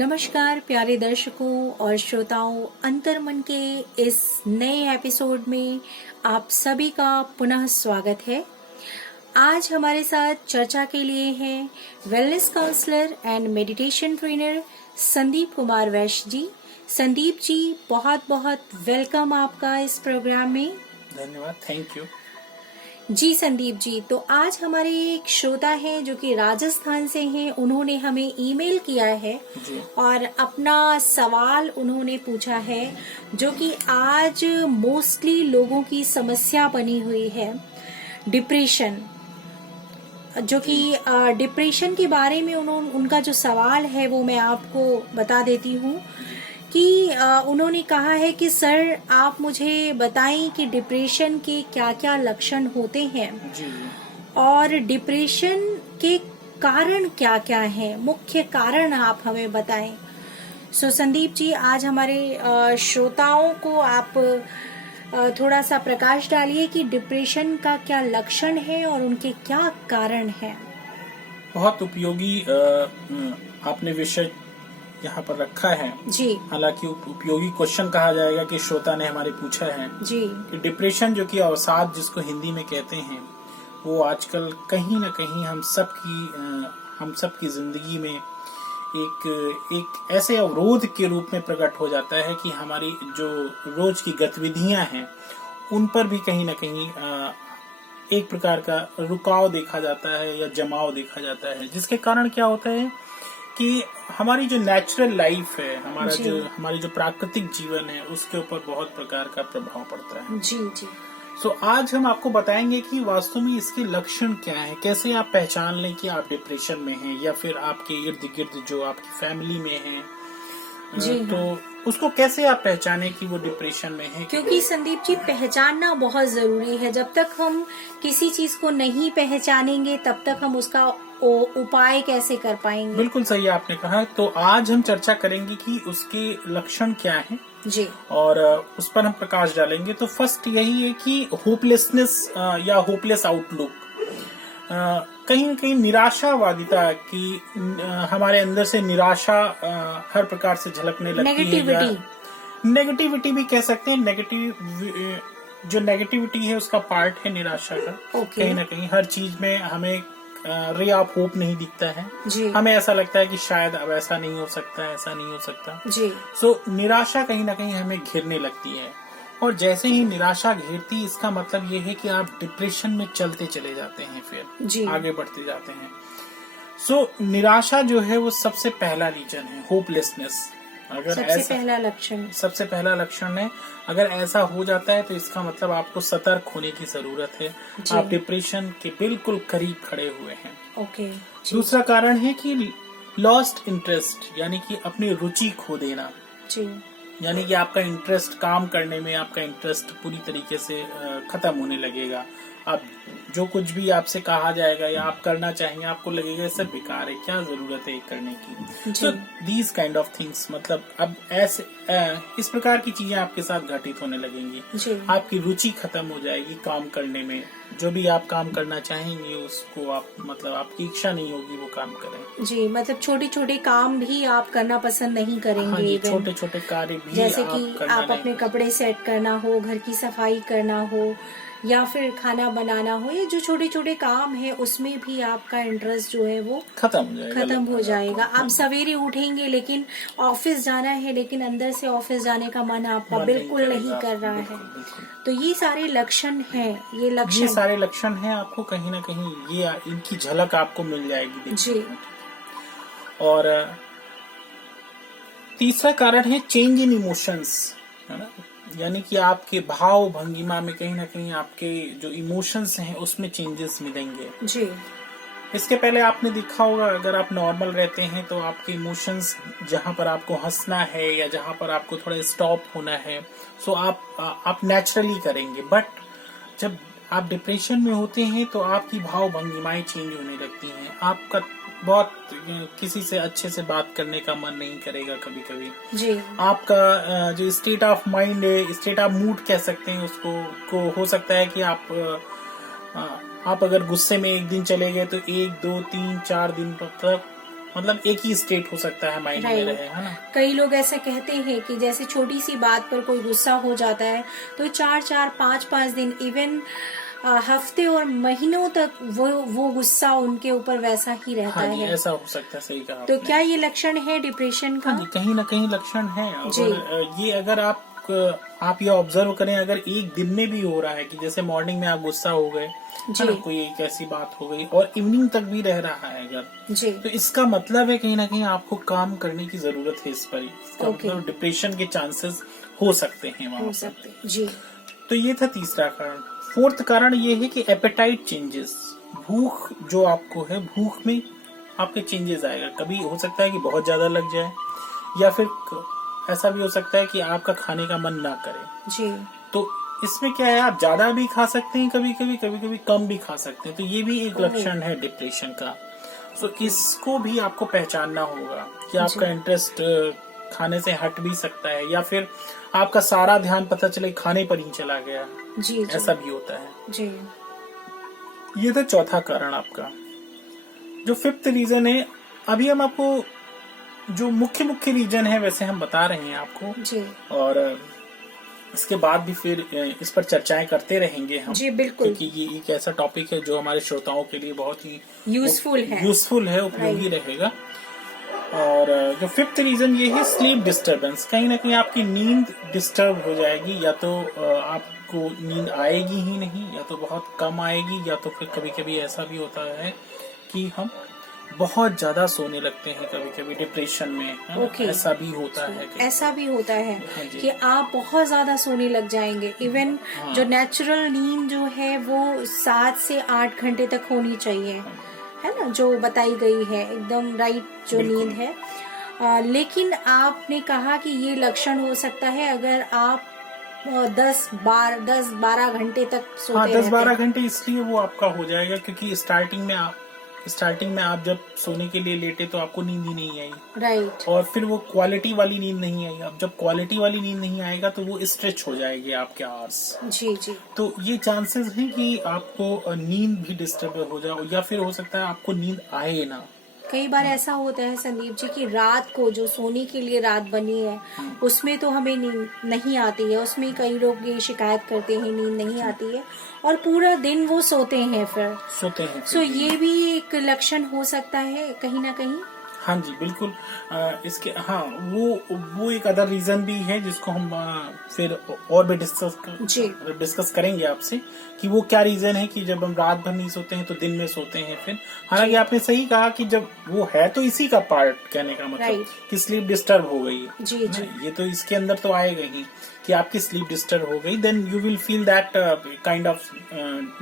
नमस्कार प्यारे दर्शकों और श्रोताओं, अंतर्मन के इस नए एपिसोड में आप सभी का पुनः स्वागत है। आज हमारे साथ चर्चा के लिए हैं wellness counsellor and meditation trainer Sandeep Kumar Vaishya ji. Sandeep ji, बहुत बहुत वेलकम आपका इस प्रोग्राम में। धन्यवाद, थैंक यू जी संदीप जी, तो आज हमारे एक श्रोता हैं जो कि राजस्थान से हैं। उन्होंने हमें ईमेल किया है जी। और अपना सवाल उन्होंने पूछा है जो कि आज मोस्टली लोगों की समस्या बनी हुई है, डिप्रेशन। जो कि डिप्रेशन के बारे में उनका जो सवाल है वो मैं आपको बता देती हूँ कि उन्होंने कहा है कि सर आप मुझे बताएं कि डिप्रेशन के क्या क्या लक्षण होते हैं जी। और डिप्रेशन के कारण क्या क्या हैं, मुख्य कारण आप हमें बताएं। सो संदीप जी, आज हमारे श्रोताओं को आप थोड़ा सा प्रकाश डालिए कि डिप्रेशन का क्या लक्षण है और उनके क्या कारण हैं। बहुत उपयोगी आपने विषय यहाँ पर रखा है जी। हालांकि उपयोगी क्वेश्चन कहा जाएगा कि श्रोता ने हमारे पूछा है जी। कि डिप्रेशन जो कि अवसाद जिसको हिंदी में कहते हैं, वो आजकल कहीं न कहीं हम सबकी जिंदगी में एक ऐसे अवरोध के रूप में प्रकट हो जाता है कि हमारी जो रोज की गतिविधियां हैं उन पर भी कहीं न कहीं एक प्रकार का रुकाव देखा जाता है या जमाव देखा जाता है, जिसके कारण क्या होता है कि हमारी जो नेचुरल लाइफ है, हमारी जो प्राकृतिक जीवन है, उसके ऊपर बहुत प्रकार का प्रभाव पड़ता है। जी जी। सो आज हम आपको बताएंगे कि वास्तव में इसके लक्षण क्या है, कैसे आप पहचान लें कि आप डिप्रेशन में हैं या फिर आपके इर्द गिर्द जो आपकी फैमिली में है जी। तो उसको कैसे आप पहचाने कि वो डिप्रेशन में है। क्योंकि संदीप जी, पहचानना बहुत जरूरी है। जब तक हम किसी चीज को नहीं पहचानेंगे तब तक हम उसका उपाय कैसे कर पाएंगे। बिल्कुल सही आपने कहा। तो आज हम चर्चा करेंगे कि उसके लक्षण क्या हैं जी, और उस पर हम प्रकाश डालेंगे। तो फर्स्ट यही है कि होपलेसनेस या होपलेस आउटलुक, कहीं न कहीं निराशावादिता की हमारे अंदर से निराशा हर प्रकार से झलकने लगती है। नेगेटिविटी भी कह सकते हैं। जो नेगेटिविटी है उसका पार्ट है निराशा का। कहीं न कहीं हर चीज में हमें रे ऑफ होप नहीं दिखता है जी। हमें ऐसा लगता है कि शायद अब ऐसा नहीं हो सकता, ऐसा नहीं हो सकता जी। सो निराशा कहीं ना कहीं हमें घेरने लगती है, और जैसे ही निराशा घेरती, इसका मतलब ये है कि आप डिप्रेशन में चलते चले जाते हैं, फिर जी। आगे बढ़ते जाते हैं। सो निराशा जो है वो सबसे पहला रीजन है, होपलेसनेस। अगर सबसे पहला लक्षण है। अगर ऐसा हो जाता है तो इसका मतलब आपको सतर्क होने की जरूरत है। आप डिप्रेशन के बिल्कुल करीब खड़े हुए हैं। ओके। दूसरा कारण है कि लॉस्ट इंटरेस्ट, यानी कि अपनी रुचि खो देना जी। यानी कि आपका इंटरेस्ट काम करने में, आपका इंटरेस्ट पूरी तरीके से खत्म होने लगेगा। आप जो कुछ भी आपसे कहा जाएगा या आप करना चाहेंगे, आपको लगेगा सब बेकार है, क्या जरूरत है करने की। So these kind of things, मतलब अब ऐसे इस प्रकार की चीजें आपके साथ घटित होने लगेंगी। आपकी रुचि खत्म हो जाएगी काम करने में। जो भी आप काम करना चाहेंगे उसको आप, मतलब आपकी इच्छा नहीं होगी वो काम करें जी। मतलब छोटे छोटे काम भी आप करना पसंद नहीं करेंगे। छोटे छोटे कार्य भी, जैसे कि आप अपने कपड़े सेट करना हो, घर की सफाई करना हो, या फिर खाना बनाना हो, ये जो छोटे छोटे काम है उसमें भी आपका इंटरेस्ट जो है वो खत्म हो जाएगा। आप सवेरे उठेंगे लेकिन ऑफिस जाना है, लेकिन अंदर से ऑफिस जाने का मन आपका बिल्कुल नहीं कर रहा है। तो ये सारे लक्षण हैं। ये सारे लक्षण हैं। आपको कहीं ना कहीं ये इनकी झलक आपको मिल जाएगी जी। और तीसरा कारण है चेंज इन इमोशंस, है ना, यानी कि आपके भाव भंगिमा में कहीं ना कहीं आपके जो इमोशंस हैं उसमें चेंजेस मिलेंगे जी। इसके पहले आपने देखा होगा, अगर आप नॉर्मल रहते हैं तो आपके इमोशंस, जहां पर आपको हंसना है या जहां पर आपको थोड़ा स्टॉप होना है, सो आप नेचुरली करेंगे। बट जब आप डिप्रेशन में होते हैं तो आपकी भाव भंगिमाएं चेंज होने लगती हैं। आपका बहुत किसी से अच्छे से बात करने का मन नहीं करेगा कभी कभी जी। आपका जो स्टेट ऑफ माइंड है, स्टेट ऑफ मूड कह सकते हैं उसको, हो सकता है कि आप अगर गुस्से में एक दिन चले गए तो 1 2 3 4 दिन तक मतलब एक ही स्टेट हो सकता है माइंड में Right. रहे, है ना। कई लोग ऐसा कहते हैं कि जैसे छोटी सी बात पर कोई गुस्सा हो जाता है तो 4-5 दिन इवन हफ्ते और महीनों तक वो गुस्सा उनके ऊपर वैसा ही रहता हाँ जी, है। ऐसा हो सकता है, सही कहा तो आपने। क्या ये लक्षण है डिप्रेशन का? हाँ जी, कहीं ना कहीं लक्षण है। जी। और ये अगर आप ये ऑब्जर्व करें, अगर एक दिन में भी हो रहा है कि जैसे मॉर्निंग में आप गुस्सा हो गए, जी। है ना, कोई एक ऐसी बात हो गई और इवनिंग तक भी रह रहा है अगर, जी। तो इसका मतलब है कहीं ना कहीं आपको काम करने की जरूरत है इस पर। इसका Okay. मतलब डिप्रेशन के चांसेस हो सकते हैं वहाँ हो पर। सकते जी। तो ये था तीसरा कारण। फोर्थ कारण ये है कि एपेटाइट चेंजेस, भूख जो आपको है, भूख में आपके चेंजेस आएगा। कभी हो सकता है कि बहुत ज्यादा लग जाए, या फिर ऐसा भी हो सकता है कि आपका खाने का मन ना करे। जी। तो इसमें क्या है, आप ज्यादा भी खा सकते हैं, कभी कभी कम भी खा सकते हैं। तो ये भी एक लक्षण है डिप्रेशन का। तो इसको भी आपको पहचानना होगा कि आपका इंटरेस्ट खाने से हट भी सकता है, या फिर आपका सारा ध्यान पता चले खाने पर ही चला गया। जी। ऐसा भी होता है। जी। ये था चौथा कारण आपका। जो फिफ्थ रीजन है, अभी हम आपको जो मुख्य रीजन है वैसे हम बता रहे हैं आपको, जी। और इसके बाद भी फिर इस पर चर्चाएं करते रहेंगे हम। जी, बिल्कुल। क्योंकि ये एक ऐसा टॉपिक है जो हमारे श्रोताओं के लिए बहुत ही यूजफुल है, उपयोगी रहेगा। और जो फिफ्थ रीजन ये है स्लीप डिस्टरबेंस। कहीं ना कहीं आपकी नींद डिस्टर्ब हो जाएगी, या तो आपको नींद आएगी ही नहीं, या तो बहुत कम आएगी, या तो फिर कभी कभी ऐसा भी होता है कि हम बहुत ज्यादा सोने लगते हैं कभी कभी डिप्रेशन में, है ना? ऐसा भी होता है। ऐसा भी होता है हाँ जी। कि आप बहुत ज्यादा सोने लग जाएंगे। इवन जो नेचुरल नींद जो है वो 7 से 8 घंटे तक होनी चाहिए, है ना, जो बताई गई है, एकदम राइट जो नींद है। लेकिन आपने कहा कि ये लक्षण हो सकता है अगर आप 10-12 घंटे तक सोते हाँ, रहते 10-12 घंटे इसलिए वो आपका हो जाएगा क्योंकि स्टार्टिंग में आप जब सोने के लिए लेटे तो आपको नींद ही नहीं आई, राइट। और फिर वो क्वालिटी वाली नींद नहीं आई। अब जब क्वालिटी वाली नींद नहीं आएगा तो वो स्ट्रेच हो जाएगी आपके आवर्स। जी। जी। तो ये चांसेस हैं कि आपको नींद भी डिस्टर्ब हो जाए, या फिर हो सकता है आपको नींद आए ना। कई बार ऐसा होता है संदीप जी कि रात को जो सोने के लिए रात बनी है उसमें तो हमें नींद नहीं आती है। उसमें कई लोग ये शिकायत करते हैं नींद नहीं आती है, और पूरा दिन वो सोते हैं फिर। सो ये भी एक लक्षण हो सकता है कहीं ना कहीं। हाँ जी, बिल्कुल। इसके वो एक अदर रीजन भी है जिसको हम फिर और भी डिस्कस करेंगे आपसे कि वो क्या रीजन है कि जब हम रात भर नहीं सोते हैं तो दिन में सोते हैं फिर। हालांकि आपने सही कहा कि जब वो है तो इसी का पार्ट, कहने का मतलब कि स्लीप डिस्टर्ब हो गई। जी। जी। ये तो इसके अंदर तो आएगा ही कि आपकी स्लीप डिस्टर्ब हो गई, then you will feel that kind of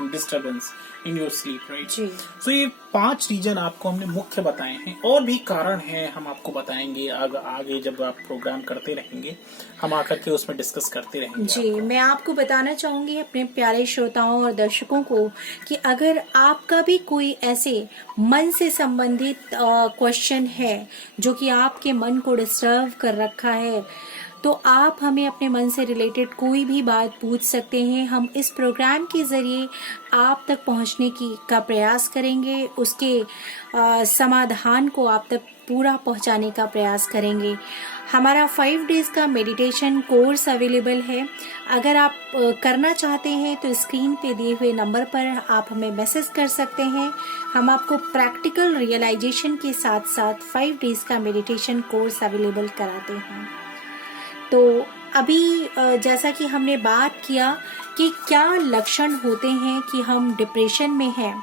disturbance in your sleep, right. So ये 5 रीजन आपको हमने मुख्य बताए हैं, और भी कारण हैं हम आपको बताएंगे आगे जब आप प्रोग्राम करते रहेंगे, हम आकर के उसमें डिस्कस करते रहेंगे। जी, मैं आपको बताना चाहूंगी अपने प्यारे श्रोताओं और दर्शकों को कि अगर आपका भी कोई ऐसे मन से संबंधित क्वेश्चन है जो कि आपके मन को डिस्टर्ब कर रखा है, तो आप हमें अपने मन से रिलेटेड कोई भी बात पूछ सकते हैं। हम इस प्रोग्राम के जरिए आप तक पहुंचने का प्रयास करेंगे, उसके समाधान को आप तक पूरा पहुंचाने का प्रयास करेंगे। हमारा 5 डेज का मेडिटेशन कोर्स अवेलेबल है। अगर आप करना चाहते हैं तो स्क्रीन पे दिए हुए नंबर पर आप हमें मैसेज कर सकते हैं। हम आपको प्रैक्टिकल रियलाइजेशन के साथ साथ 5 डेज का मेडिटेशन कोर्स अवेलेबल कराते हैं। तो अभी जैसा कि हमने बात किया कि क्या लक्षण होते हैं कि हम डिप्रेशन में हैं,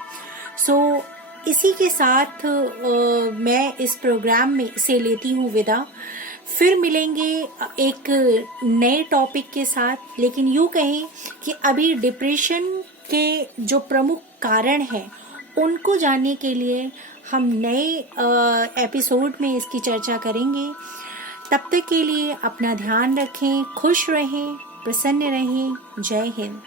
सो इसी के साथ मैं इस प्रोग्राम में से लेती हूँ विदा। फिर मिलेंगे एक नए टॉपिक के साथ। लेकिन यूँ कहें कि अभी डिप्रेशन के जो प्रमुख कारण हैं उनको जानने के लिए हम नए एपिसोड में इसकी चर्चा करेंगे। तब तक के लिए अपना ध्यान रखें, खुश रहें, प्रसन्न रहें। जय हिंद।